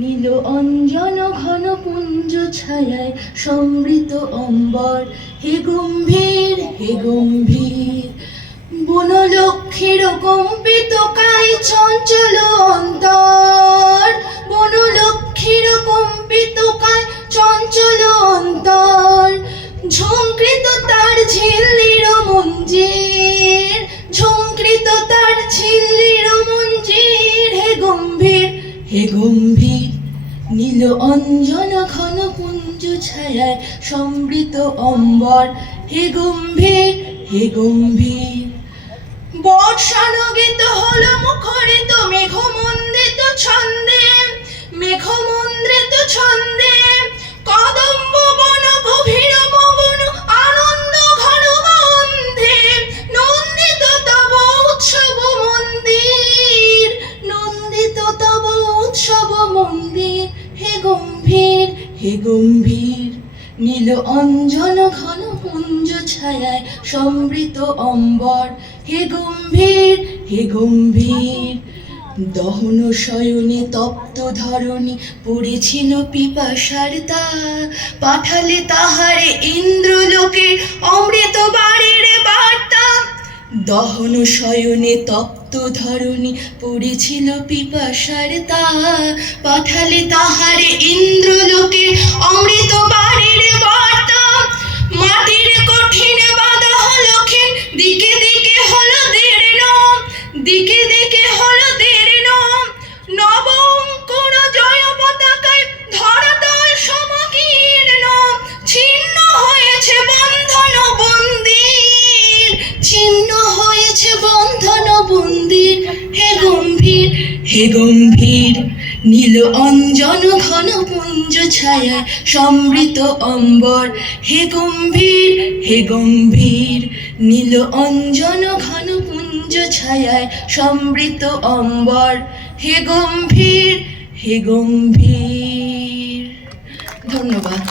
নীল অঞ্জন ঘন পুঞ্জ ছায়ায় সমৃত অম্বর, হে গম্ভীর হে গম্ভীর। বনলক্ষ্মীর কম্পিত কায় চঞ্চল অন্তর, বনলক্ষ্মীর কম্পিত কায় চঞ্চল অন্তর। ঝঙ্কৃত তার ঝিল্লির মঞ্জির, ঝঙ্কৃত তার ঝিল্লির মঞ্জির, হে গম্ভীর হে গম্ভীর। নীল অঞ্জন ঘন পুঞ্জ ছায়ায় সমৃত অম্বর, হে গম্ভীর হে গম্ভীর। বর্ষানুগীত হল মুখরিত মেঘমন্দিত ছন্দে, মেঘমন্দিত ছন্দে। কদম্ব বন গভীর মগন আনন্দ ঘন গন্ধে, নন্দিত তব উৎসব মন্দির, নন্দিত তব উৎসব মন্দির, হে গম্ভীর হে গম্ভীর। নীল অঞ্জন ঘন পুঞ্জ ছায়ায় সমৃত অম্বর, হে গম্ভীর হে গম্ভীর। দহন শয়নে তপ্ত ধরণী পড়েছিল পিপাসার তা, পাঠালে তাহারে ইন্দ্রলোকে অমৃত বাড়ির বার্তা। দহন শয়নে তপ্ত ধরণী পড়েছিল পিপাসার তা, পাঠালে তাহারে ইন্দ্রলোকে অমৃত বাড়ির বার্তা। মাটির কঠিন বাধা হলো ক্ষীণ, দিকে দিকে হলো দীর্ণ, দিকে দিকে হলো দীর্ণ। নব অঙ্কুর জয় পতাকায় ধরাতল সমকীর্ণ, ছিন্ন হয়েছে বন্ধন বন্দির, ছিন্ন হয়েছে বন্ধন বন্দির, হে গম্ভীর হে গম্ভীর। নীল অঞ্জন ঘন পুঞ্জ ছায়ায় সমৃত অম্বর, হে গম্ভীর হে গম্ভীর। নীল অঞ্জন ঘন পুঞ্জ ছায়ায় সমৃত অম্বর, হে গম্ভীর হে গম্ভীর। ধন্যবাদ।